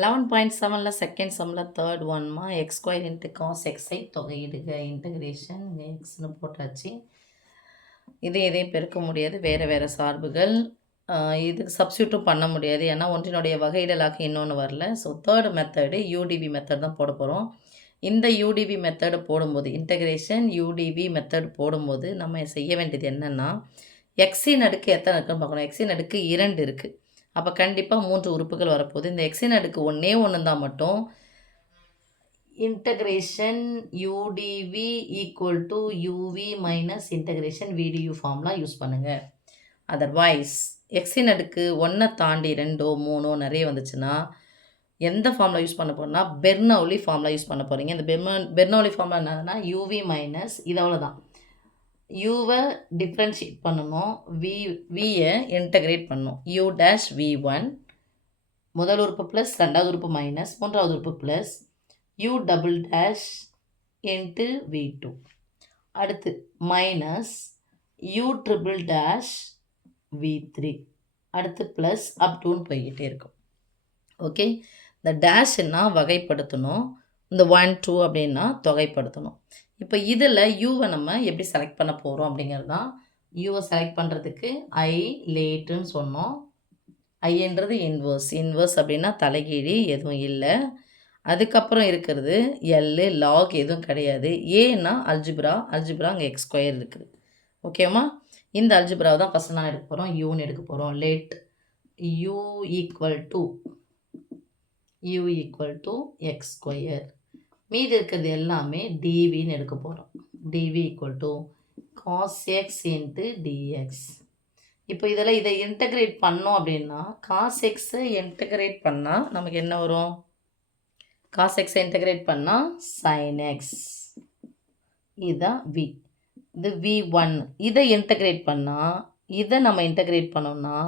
11.7ல second சம்மில் third ஒன்மா x square into cos எக்ஸை தொகையிடுக இன்டகிரேஷன் எக்ஸ்னு போட்டாச்சு. இதை பெருக்க முடியாது, வேறு சார்புகள். இதுக்கு சப்ஸ்டியூட்டும் பண்ண முடியாது, ஏன்னா ஒன்றினுடைய வகையிடலாக இன்னொன்று வரல. So third method UDV method தான் போட போகிறோம். இந்த யூடிவி மெத்தடு போடும்போது, இன்டகிரேஷன் யூடிவி மெத்தட் போடும்போது நம்ம செய்ய வேண்டியது என்னென்னா, எக்ஸின் அடுக்கு எத்தனை இருக்குன்னு பார்க்கணும். எக்ஸின் அடுக்கு 2 இருக்குது. அப்போ கண்டிப்பாக 3 உறுப்புகள் வரப்போகுது. இந்த எக்ஸின் அடுக்கு ஒன்றே தான் மட்டும் integration u dv equal to u v minus integration v du ஃபார்ம்லாம் யூஸ் பண்ணுங்கள். அதர்வைஸ் எக்ஸின் அடுக்கு 1 தாண்டி 2 3 நிறைய வந்துச்சுன்னா எந்த ஃபார்மில் யூஸ் பண்ண போகிறோம்னா பெர்னௌலி ஃபார்மில் யூஸ் பண்ண போகிறீங்க. இந்த பெர்னௌலி ஃபார்மில் என்னதுன்னா யூவி மைனஸ் இது அவ்வளோதான். யூவை டிஃப்ரென்ஷியேட் பண்ணணும், வியை இன்டகிரேட் பண்ணணும். யூ டேஷ் வி1 முதல் உறுப்பு ப்ளஸ், ரெண்டாவது உறுப்பு மைனஸ், மூன்றாவது உறுப்பு plus, u double dash into வி2. அடுத்து மைனஸ் யூ ட்ரிபிள் டேஷ் வி3. அடுத்து ப்ளஸ் அப் டூன்னு போய்கிட்டே இருக்கும். ஓகே, இந்த டேஷ்னா வகைப்படுத்தணும், இந்த 1 2 அப்படின்னா தொகைப்படுத்தணும். இப்போ இதில் யூவை நம்ம எப்படி செலக்ட் பண்ண போகிறோம் அப்படிங்கிறது தான். யூவை செலக்ட் பண்ணுறதுக்கு ஐ லேட்டுன்னு சொன்னோம். ஐன்றது இன்வர்ஸ் அப்படின்னா தலைகீழி எதுவும் இல்லை. அதுக்கப்புறம் இருக்கிறது எல்லு லாக் எதுவும் கிடையாது. ஏன்னா அல்ஜிப்ரா அங்கே எக்ஸ் ஸ்கொயர் இருக்குது. ஓகேம்மா, இந்த அல்ஜிப்ராவை தான் ஃபஸ்ட்டு நான் எடுக்க போகிறோம், யூன்னு எடுக்க போகிறோம். Let u equal to x square. மீதி இருக்கிறது எல்லாமே டிவின்னு எடுக்க போகிறோம். Dv equal to cos x into dx. இப்போ இதில் இதை இன்டகிரேட் பண்ணோம் அப்படின்னா காஸ் எக்ஸை இன்டகிரேட் பண்ணால் நமக்கு என்ன வரும்? காஸ் எக்ஸை இன்டகிரேட் பண்ணால் சைன் எக்ஸ். இதுதான் வி. இது வி1. இதை இன்டகிரேட் பண்ணால், இதை நம்ம இன்டகிரேட் பண்ணோம்னா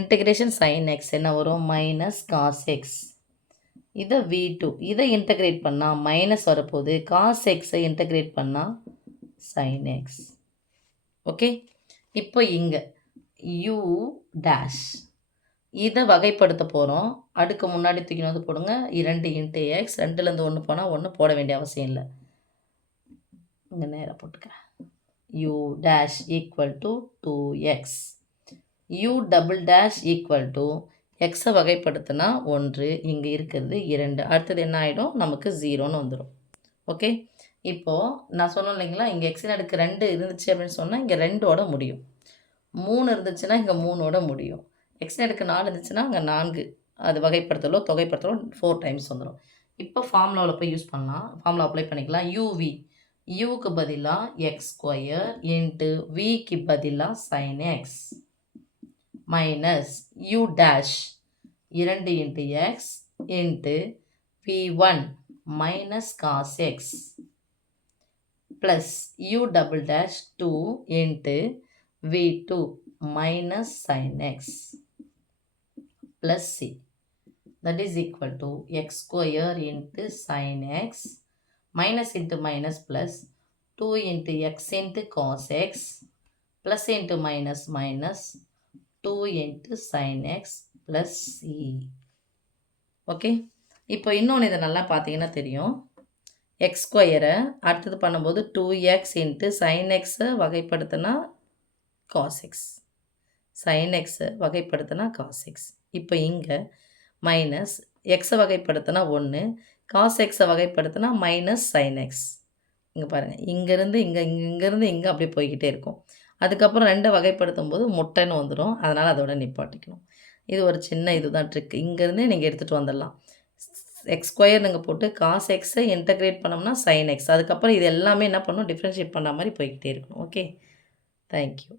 இன்டகிரேஷன் சைன் எக்ஸ் என்ன வரும்? Minus cos x. இதை வி2. இதை இன்டகிரேட் பண்ணால் மைனஸ் வரப்போகுது. காஸ் எக்ஸை இன்டகிரேட் பண்ணால் சைன் எக்ஸ். ஓகே, இப்போ இங்கே யூ டேஷ் இதை வகைப்படுத்த போகிறோம். அடுக்கு முன்னாடி தூக்கி வந்து போடுங்க. 2 இன்ட்டு எக்ஸ். 2லேருந்து 1 போனால் 1 போட வேண்டிய அவசியம் இல்லை. இங்கே நேராக போட்டுக்கிறேன். You dash equal to 2x. You double dash equal to எக்ஸை வகைப்படுத்தினா 1, இங்கே இருக்கிறது 2. அடுத்தது என்ன ஆகிடும்? நமக்கு 0ன்னு வந்துடும். ஓகே, இப்போது நான் சொன்னேன் இல்லைங்களா, இங்கே எக்ஸின் அடுக்கு 2 இருந்துச்சு அப்படின்னு சொன்னால் இங்கே 2ஓட முடியும். 3 இருந்துச்சுன்னா இங்கே 3ஓட முடியும். எக்ஸின் அடுக்கு 4 இருந்துச்சுன்னா அங்கே 4. அது வகைப்படுத்தலோ தொகைப்படுத்தலோ 4 டைம்ஸ் வந்துடும். இப்போ ஃபார்முலாவில் போய் யூஸ் பண்ணலாம். ஃபார்முலா அப்ளை பண்ணிக்கலாம். யூவி, யூக்கு பதிலாக எக்ஸ் ஸ்கொயர் இன்ட்டு விக்கு பதிலாக sine x minus u dash 2 into x into v1 minus cos x plus u double dash 2 into v2 minus sine x plus c. that is equal to x square into sin x minus into minus plus 2 into x into cos x plus into minus minus 2 into sin x plus c. Okay, இப்போ இன்னொன்று இதை நல்லா பார்த்தீங்கன்னா தெரியும். X ஸ்கொயரை அடுத்தது பண்ணும்போது 2x into sine எக்ஸை வகைப்படுத்தினா காஸ் எக்ஸ், சைன் எக்ஸை வகைப்படுத்தினா காஸ் எக்ஸ். இப்போ இங்கே மைனஸ் எக்ஸை வகைப்படுத்தினா 1, காஸ் எக்ஸை வகைப்படுத்தினா மைனஸ் சைன் எக்ஸ். இங்கே பாருங்கள், இங்கேருந்து இங்கே அப்படியே போய்கிட்டே இருக்கும். அதுக்கப்புறம் 2 வகைப்படுத்தும் போது முட்டைன்னு வந்துடும். அதனால் அதோட நிப்பாட்டிக்கணும். இது ஒரு சின்ன இதுதான் ட்ரிக். இங்கேருந்தே நீங்கள் எடுத்துகிட்டு வந்துடலாம். எக்ஸ் ஸ்கொயர் நீங்கள் போட்டு காஸ் எக்ஸை இன்டகிரேட் பண்ணோம்னா சைன் எக்ஸ். அதுக்கப்புறம் இது எல்லாமே என்ன பண்ணணும்? டிஃப்ரென்ஷியேட் பண்ண மாதிரி போய்கிட்டே இருக்கணும். Okay, thank you.